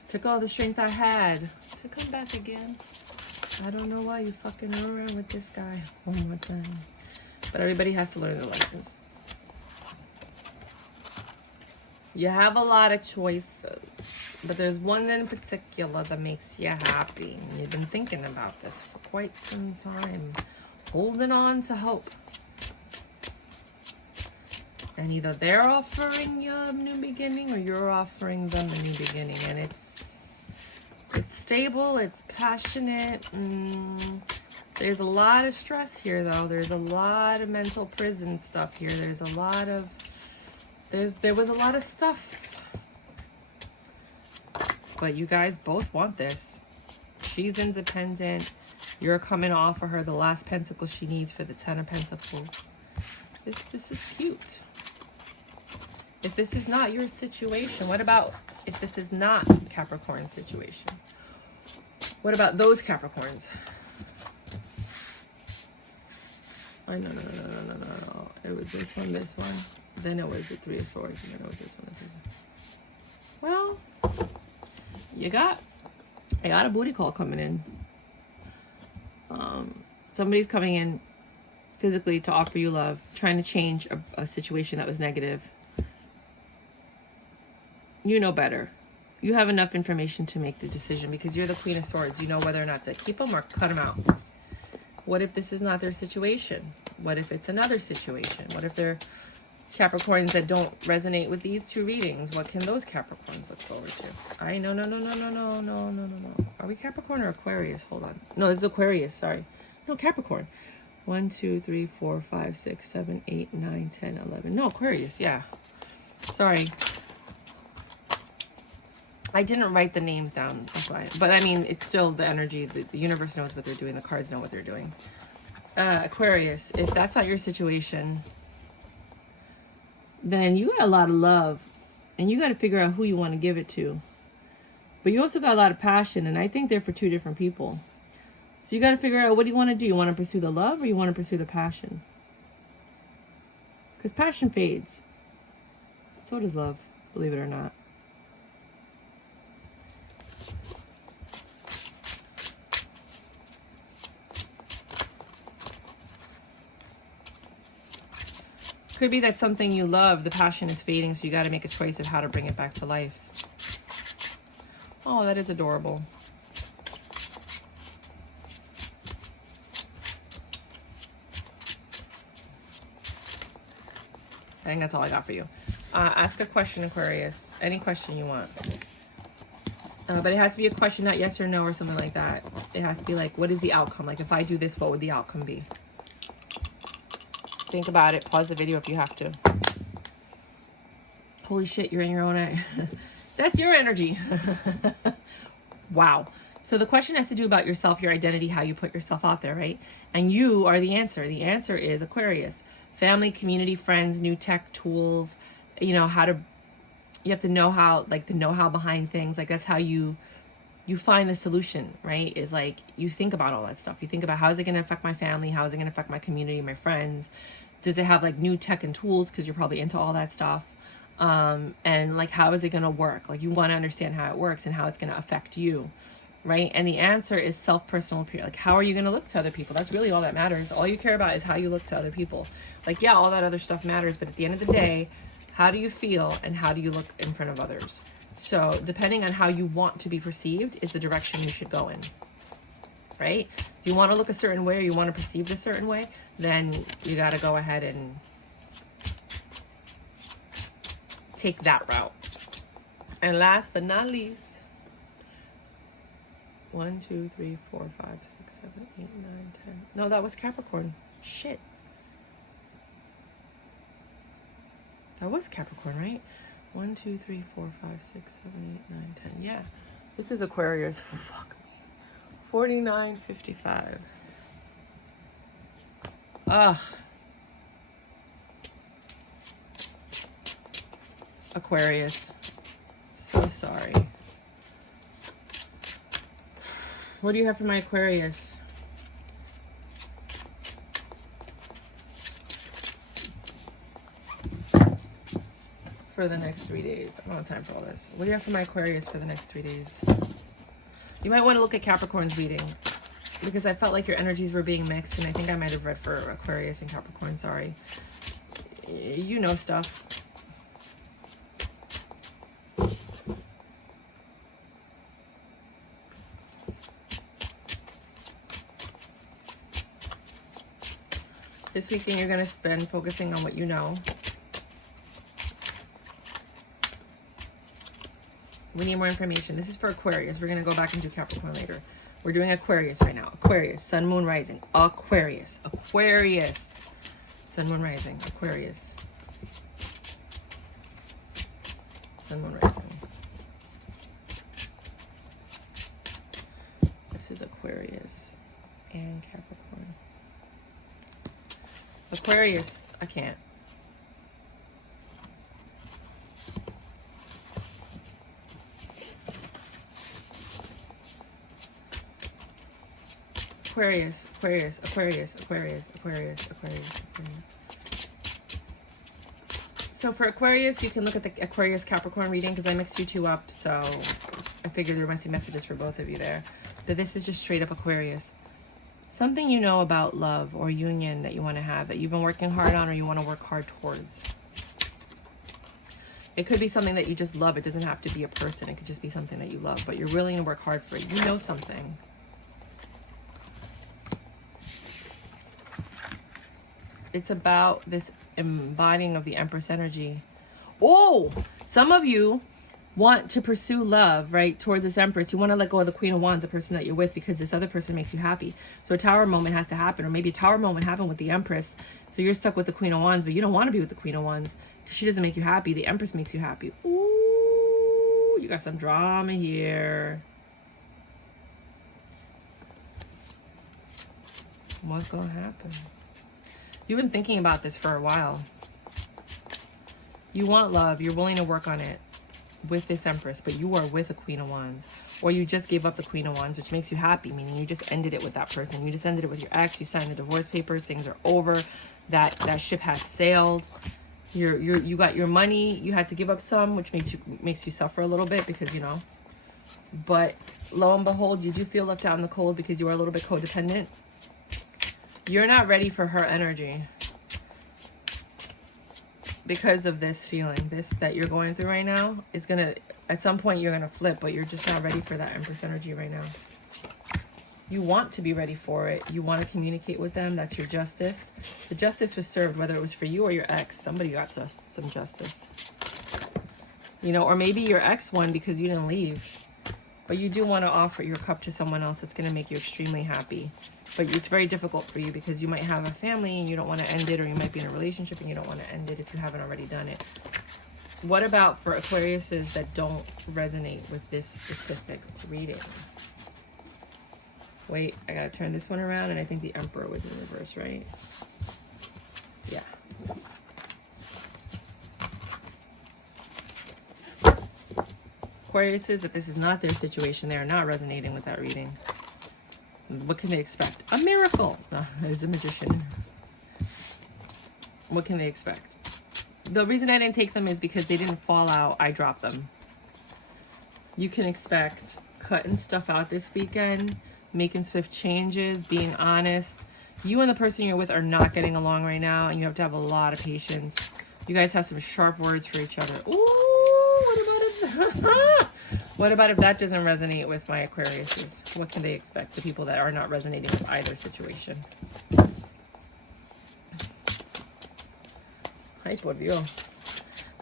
Took all the strength I had to come back again. I don't know why you fucking around with this guy one more time. But everybody has to learn their lessons. You have a lot of choices, but there's one in particular that makes you happy. And you've been thinking about this for quite some time. Holding on to hope. And either they're offering you a new beginning or you're offering them a new beginning. And it's stable, it's passionate. There's a lot of stress here, though. There's a lot of mental prison stuff here. There's a lot of... There was a lot of stuff. But you guys both want this. She's independent. You're coming to offer her the last pentacle she needs for the 10 of Pentacles. This is cute. If this is not your situation, what about if this is not Capricorn's situation? What about those Capricorns? Oh, no. It was this one, then it was the Three of Swords, and then it was this one. Well, I got a booty call coming in. Somebody's coming in physically to offer you love, trying to change a situation that was negative. You know better. You have enough information to make the decision because you're the Queen of Swords. You know whether or not to keep them or cut them out. What if this is not their situation? What if it's another situation? What if they're Capricorns that don't resonate with these two readings? What can those Capricorns look forward to? No. Are we Capricorn or Aquarius? Hold on. No, this is Aquarius. Sorry. No, Capricorn. 1, 2, 3, 4, 5, 6, 7, 8, 9, 10, 11. No, Aquarius. Yeah. Sorry. I didn't write the names down. That's why. But I mean, it's still the energy. The universe knows what they're doing. The cards know what they're doing. Aquarius, if that's not your situation, then you got a lot of love. And you got to figure out who you want to give it to. But you also got a lot of passion. And I think they're for two different people. So you got to figure out, what do you want to do? You want to pursue the love or you want to pursue the passion? Because passion fades. So does love, believe it or not. Could be that something you love, the passion is fading, so you got to make a choice of how to bring it back to life. Oh, that is adorable. I think that's all I got for you. Ask a question, Aquarius. Any question you want. But it has to be a question, not yes or no or something like that. It has to be like, what is the outcome? Like, if I do this, what would the outcome be? Think about it. Pause the video if you have to. Holy shit, you're in your own eye. That's your energy. Wow. So the question has to do about yourself, your identity, how you put yourself out there, right? And you are the answer. The answer is Aquarius. Family, community, friends, new tech tools, you know, you have to know how, like the know-how behind things. Like that's how you find the solution, right? Is like, you think about all that stuff. You think about, how is it going to affect my family? How is it going to affect my community, my friends? Does it have like new tech and tools? Because you're probably into all that stuff. And like, how is it going to work? Like you want to understand how it works and how it's going to affect you, right? And the answer is self-personal appearance. Like, how are you going to look to other people? That's really all that matters. All you care about is how you look to other people. Like, yeah, all that other stuff matters, but at the end of the day, how do you feel and how do you look in front of others? So depending on how you want to be perceived is the direction you should go in, right? If you want to look a certain way or you want to perceive a certain way, then you got to go ahead and take that route. And last but not least, 1, 2, 3, 4, 5, 6, 7, 8, 9, 10. No, that was Capricorn. Shit. That was Capricorn, right? 1, 2, 3, 4, 5, 6, 7, 8, 9, 10. Yeah. This is Aquarius. Fuck me. 49.55. Ugh. Aquarius. So sorry. What do you have for my Aquarius? For the next 3 days. I don't have time for all this. What do you have for my Aquarius for the next 3 days? You might want to look at Capricorn's reading, because I felt like your energies were being mixed, and I think I might have read for Aquarius and Capricorn. Sorry. You know stuff. This weekend you're going to spend focusing on what you know. We need more information. This is for Aquarius. We're going to go back and do Capricorn later. We're doing Aquarius right now. Aquarius, Sun, Moon, Rising. Aquarius. Aquarius. Sun, Moon, Rising. Aquarius. Sun, Moon, Rising. This is Aquarius and Capricorn. Aquarius. I can't. Aquarius, Aquarius, Aquarius, Aquarius, Aquarius, Aquarius, Aquarius. So for Aquarius, you can look at the Aquarius Capricorn reading, because I mixed you two up, so I figured there must be messages for both of you there. But this is just straight up Aquarius. Something you know about love or union that you want to have, that you've been working hard on or you want to work hard towards. It could be something that you just love. It doesn't have to be a person. It could just be something that you love, but you're willing to work hard for it. You know something. It's about this embodying of the Empress energy. Oh, some of you want to pursue love, right, towards this Empress. You want to let go of the Queen of Wands, the person that you're with, because this other person makes you happy. So a Tower moment has to happen, or maybe a Tower moment happened with the Empress. So you're stuck with the Queen of Wands, but you don't want to be with the Queen of Wands because she doesn't make you happy. The Empress makes you happy. Ooh, you got some drama here. What's going to happen? You've been thinking about this for a while. You want love. You're willing to work on it with this Empress, but you are with a Queen of Wands. Or you just gave up the Queen of Wands, which makes you happy, meaning you just ended it with that person. You just ended it with your ex. You signed the divorce papers. Things are over. That ship has sailed. You got your money. You had to give up some, which makes you suffer a little bit because, you know. But lo and behold, you do feel left out in the cold because you are a little bit codependent. You're not ready for her energy because of this feeling, that you're going through right now. Is gonna, at some point you're gonna flip, but you're just not ready for that Empress energy right now. You want to be ready for it. You want to communicate with them. That's your justice. The justice was served, whether it was for you or your ex. Somebody got some justice. You know, or maybe your ex won because you didn't leave. But you do want to offer your cup to someone else that's going to make you extremely happy. But it's very difficult for you because you might have a family and you don't want to end it, or you might be in a relationship and you don't want to end it if you haven't already done it. What about for Aquariuses that don't resonate with this specific reading? Wait, I got to turn this one around, and I think the Emperor was in reverse, right? Yeah. Aquarius is that this is not their situation. They are not resonating with that reading. What can they expect? A miracle. No, there's a magician. What can they expect? The reason I didn't take them is because they didn't fall out. I dropped them. You can expect cutting stuff out this weekend, making swift changes, being honest. You and the person you're with are not getting along right now, and you have to have a lot of patience. You guys have some sharp words for each other. Ooh, what about if that doesn't resonate with my Aquariuses? What can they expect? The people that are not resonating with either situation. Hi, por Dios.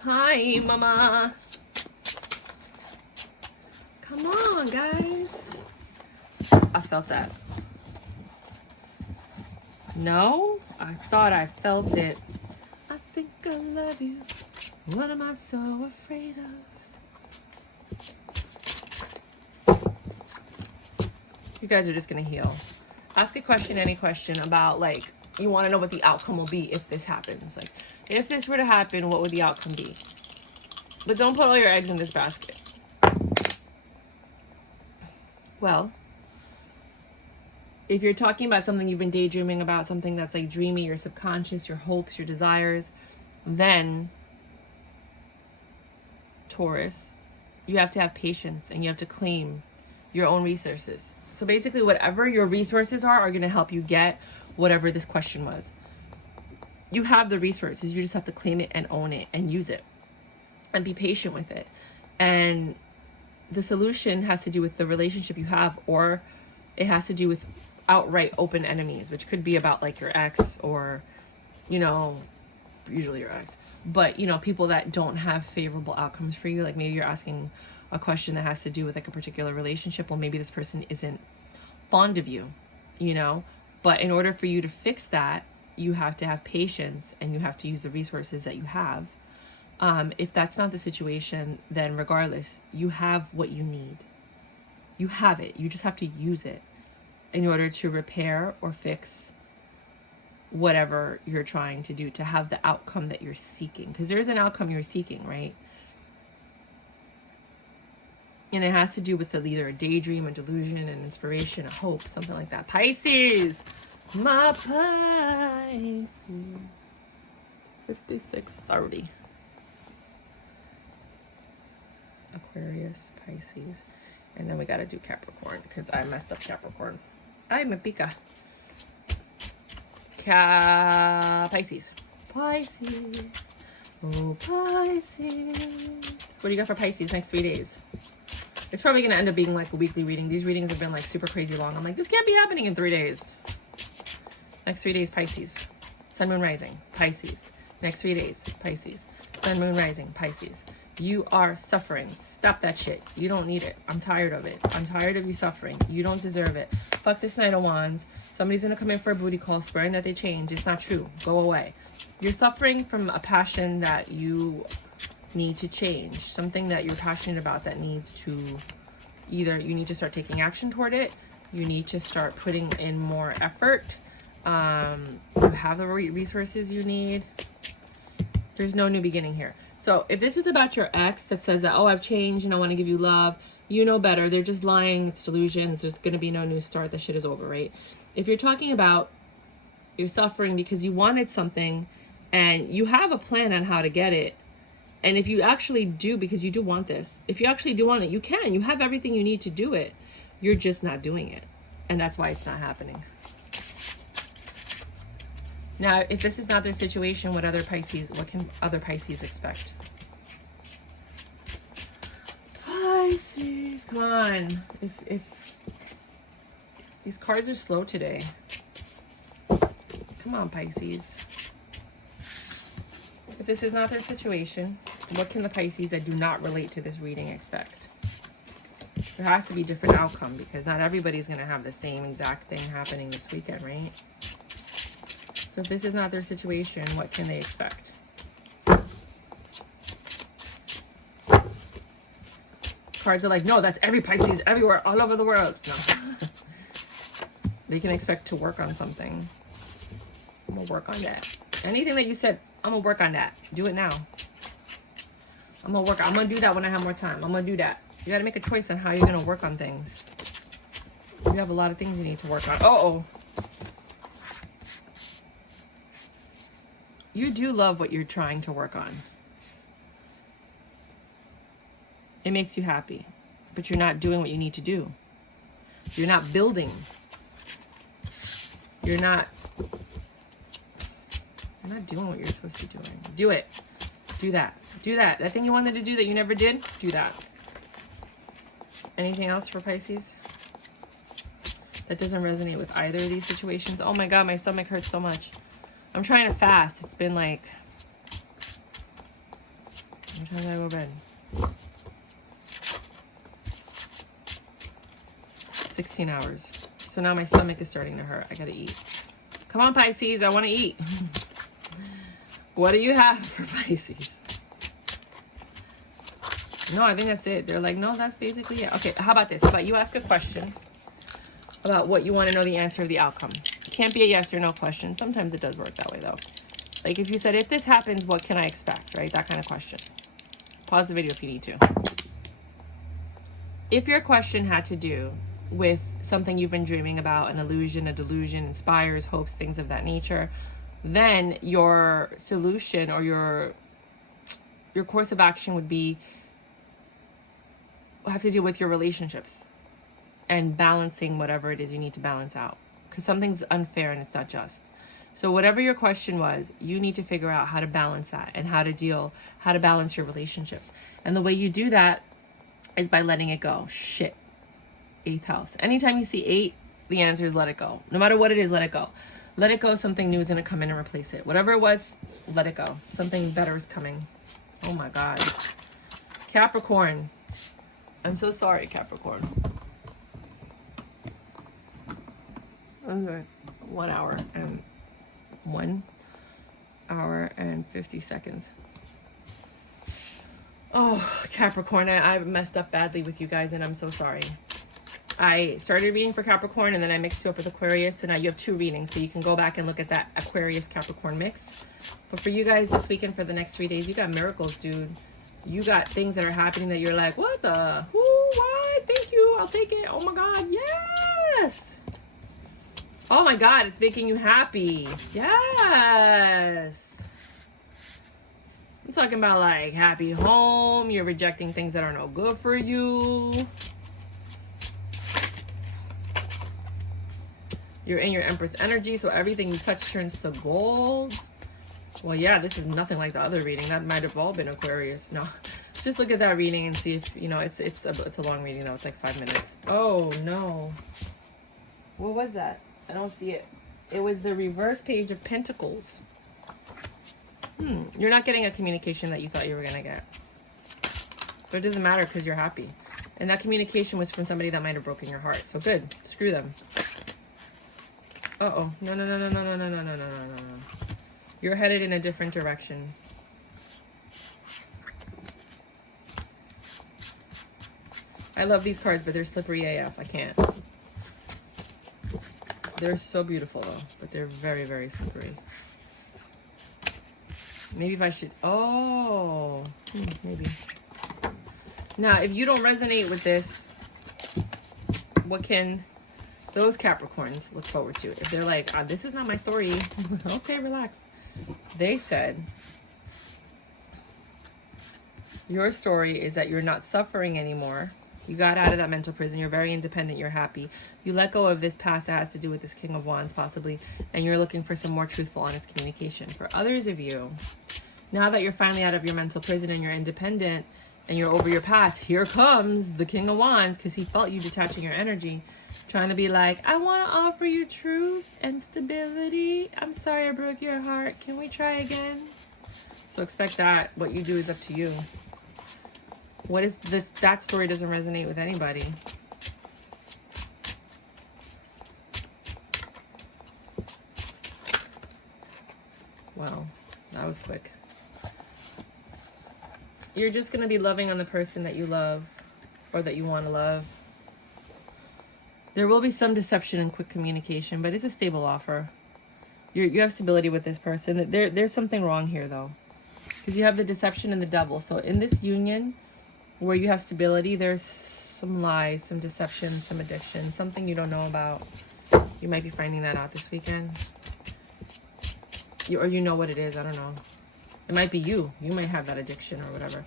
Hi, mama. Come on, guys. I felt that. No? I thought I felt it. I think I love you. What am I so afraid of? You guys are just going to heal. Ask a question, any question about, like, you want to know what the outcome will be if this happens. Like, if this were to happen, what would the outcome be? But don't put all your eggs in this basket. Well, if you're talking about something you've been daydreaming about, something that's like dreamy, your subconscious, your hopes, your desires, then Taurus, you have to have patience and you have to claim your own resources. So basically whatever your resources are going to help you get whatever this question was. You have the resources, you just have to claim it and own it and use it and be patient with it. And the solution has to do with the relationship you have, or it has to do with outright open enemies, which could be about like your ex, or, you know, usually your ex, but, you know, people that don't have favorable outcomes for you. Like maybe you're asking a question that has to do with like a particular relationship. Well, maybe this person isn't fond of you, you know, but in order for you to fix that, you have to have patience and you have to use the resources that you have. If that's not the situation, then regardless, you have what you need. You have it. You just have to use it in order to repair or fix whatever you're trying to do, to have the outcome that you're seeking. Because there is an outcome you're seeking, right? And it has to do with either a daydream, a delusion, an inspiration, a hope, something like that. Pisces! My Pisces. 5630. Aquarius, Pisces. And then we got to do Capricorn because I messed up Capricorn. I'm a pica. Pisces. Pisces. Oh, Pisces. What do you got for Pisces next 3 days? It's probably going to end up being like a weekly reading. These readings have been like super crazy long. I'm like, this can't be happening in 3 days. Next 3 days, Pisces. Sun, Moon, Rising, Pisces. Next 3 days, Pisces. Sun, Moon, Rising, Pisces. You are suffering. Stop that shit. You don't need it. I'm tired of it. I'm tired of you suffering. You don't deserve it. Fuck this Knight of Wands. Somebody's going to come in for a booty call swearing that they change. It's not true. Go away. You're suffering from a passion that you need to change. Something that you're passionate about that needs to, either you need to start taking action toward it. You need to start putting in more effort. You have the resources you need. There's no new beginning here. So if this is about your ex that says that, oh, I've changed and I want to give you love, you know better. They're just lying. It's delusions. There's going to be no new start. The shit is over, right? If you're talking about you're suffering because you wanted something and you have a plan on how to get it, and if you actually do, because you do want this, if you actually do want it, you can. You have everything you need to do it. You're just not doing it. And that's why it's not happening. Now, if this is not their situation, what can other Pisces expect? Pisces, come on. If these cards are slow today. Come on, Pisces. If this is not their situation, what can the Pisces that do not relate to this reading expect? There has to be a different outcome because not everybody's going to have the same exact thing happening this weekend, right? So if this is not their situation, what can they expect? Cards are like, no, that's every Pisces everywhere, all over the world. No. They can expect to work on something. I'm going to work on that. Anything that you said, I'm going to work on that. Do it now. I'm going to do that when I have more time. I'm going to do that. You got to make a choice on how you're going to work on things. You have a lot of things you need to work on. Uh-oh. You do love what you're trying to work on. It makes you happy, but you're not doing what you need to do. You're not building. You're not doing what you're supposed to be doing. Do it. Do that. Do that. That thing you wanted to do that you never did, do that. Anything else for Pisces that doesn't resonate with either of these situations? Oh my God, my stomach hurts so much. I'm trying to fast. It's been like, what time did I go to bed? 16 hours. So now my stomach is starting to hurt. I gotta eat. Come on, Pisces, I wanna eat. What do you have for Pisces? No, I think that's it. They're like, no, that's basically it. Okay, how about this? How about you ask a question about what you want to know the answer of the outcome? It can't be a yes or no question. Sometimes it does work that way, though. Like if you said, if this happens, what can I expect, right? That kind of question. Pause the video if you need to. If your question had to do with something you've been dreaming about, an illusion, a delusion, inspires, hopes, things of that nature, then your solution or your course of action would be have to deal with your relationships and balancing whatever it is you need to balance out, because something's unfair and it's not just. So whatever your question was, you need to figure out how to balance that and how to balance your relationships. And the way you do that is by letting it go. Shit. 8th house. Anytime you see 8, the answer is let it go. No matter what it is, let it go. Let it go. Something new is going to come in and replace it. Whatever it was, let it go. Something better is coming. Oh my God. Capricorn. I'm so sorry, Capricorn. Okay. 1 hour and 50 seconds. Oh, Capricorn, I messed up badly with you guys, and I'm so sorry. I started reading for Capricorn, and then I mixed you up with Aquarius, so now you have 2 readings, so you can go back and look at that Aquarius-Capricorn mix. But for you guys this weekend, for the next 3 days, you got miracles, dude. You got things that are happening that you're like, what the? Who? Why? Thank you. I'll take it. Oh, my God. Yes. Oh, my God. It's making you happy. Yes. I'm talking about like happy home. You're rejecting things that are no good for you. You're in your Empress energy, so everything you touch turns to gold. Well, yeah, this is nothing like the other reading. That might have all been Aquarius. No, just look at that reading and see if, you know, it's a long reading though. It's like 5 minutes. Oh, no. What was that? I don't see it. It was the reverse page of Pentacles. You're not getting a communication that you thought you were going to get. But it doesn't matter because you're happy. And that communication was from somebody that might have broken your heart. So good. Screw them. Uh-oh. No. You're headed in a different direction. I love these cards, but they're slippery AF. I can't. They're so beautiful, though. But they're very, very slippery. Maybe if I should... Oh. Maybe. Now, if you don't resonate with this, what can those Capricorns look forward to? If they're like, this is not my story. Okay, relax. They said, your story is that you're not suffering anymore. You got out of that mental prison. You're very independent. You're happy. You let go of this past that has to do with this King of Wands, possibly. And you're looking for some more truthful, honest communication. For others of you, now that you're finally out of your mental prison and you're independent and you're over your past, here comes the King of Wands, because he felt you detaching your energy, trying to be like, I want to offer you truth and stability. I'm sorry I broke your heart. Can we try again? So expect that. What you do is up to you. What if that story doesn't resonate with anybody? Wow, that was quick. You're just going to be loving on the person that you love or that you want to love. There will be some deception and quick communication, but it's a stable offer. You have stability with this person. There's something wrong here, though, because you have the deception and the devil. So in this union, where you have stability, there's some lies, some deception, some addiction, something you don't know about. You might be finding that out this weekend. Or you know what it is, I don't know. It might be you. You might have that addiction or whatever.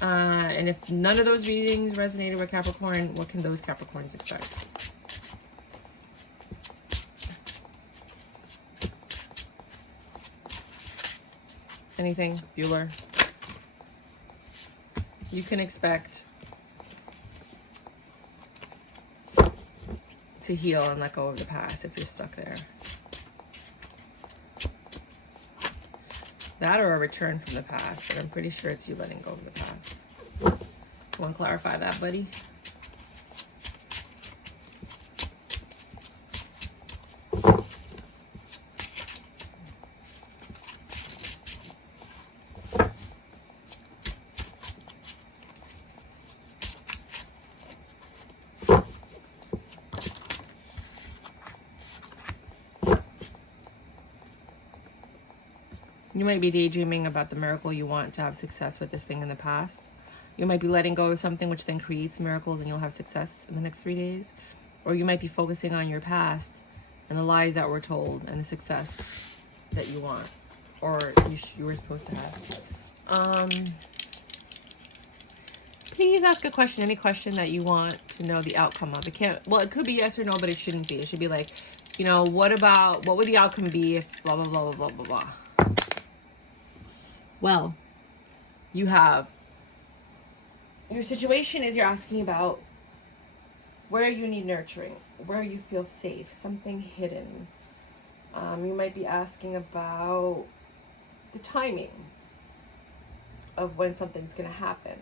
And if none of those readings resonated with Capricorn, what can those Capricorns expect? Anything? Bueller? You can expect to heal and let go of the past if you're stuck there. That or a return from the past, but I'm pretty sure it's you letting go of the past. Want to clarify that, buddy? You might be daydreaming about the miracle you want to have success with this thing in the past. You might be letting go of something which then creates miracles and you'll have success in the next 3 days. Or you might be focusing on your past and the lies that were told and the success that you want or you were supposed to have. Please ask a question, any question that you want to know the outcome of. It can't, well, it could be yes or no, but it shouldn't be. It should be like, you know, what would the outcome be if blah, blah, blah, blah, blah, blah, blah. Well, you have, your situation is you're asking about where you need nurturing, where you feel safe, something hidden. You might be asking about the timing of when something's going to happen.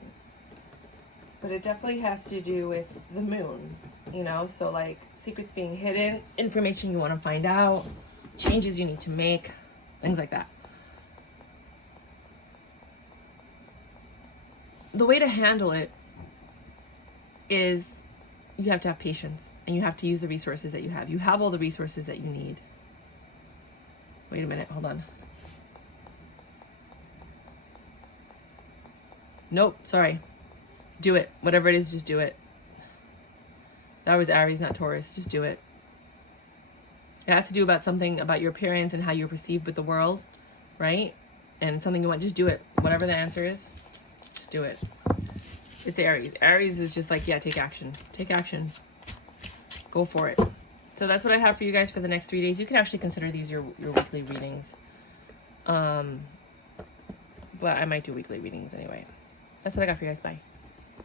But it definitely has to do with the moon, you know? So like secrets being hidden, information you want to find out, changes you need to make, things like that. The way to handle it is you have to have patience and you have to use the resources that you have. You have all the resources that you need. Wait a minute, hold on. Nope, sorry. Do it. Whatever it is, just do it. That was Aries, not Taurus. Just do it. It has to do about something about your appearance and how you're perceived with the world, right? And something you want, just do it. Whatever the answer is, just do it. It's Aries. Aries is just like, yeah, take action. Take action. Go for it. So that's what I have for you guys for the next 3 days. You can actually consider these your weekly readings. But I might do weekly readings anyway. That's what I got for you guys. Bye.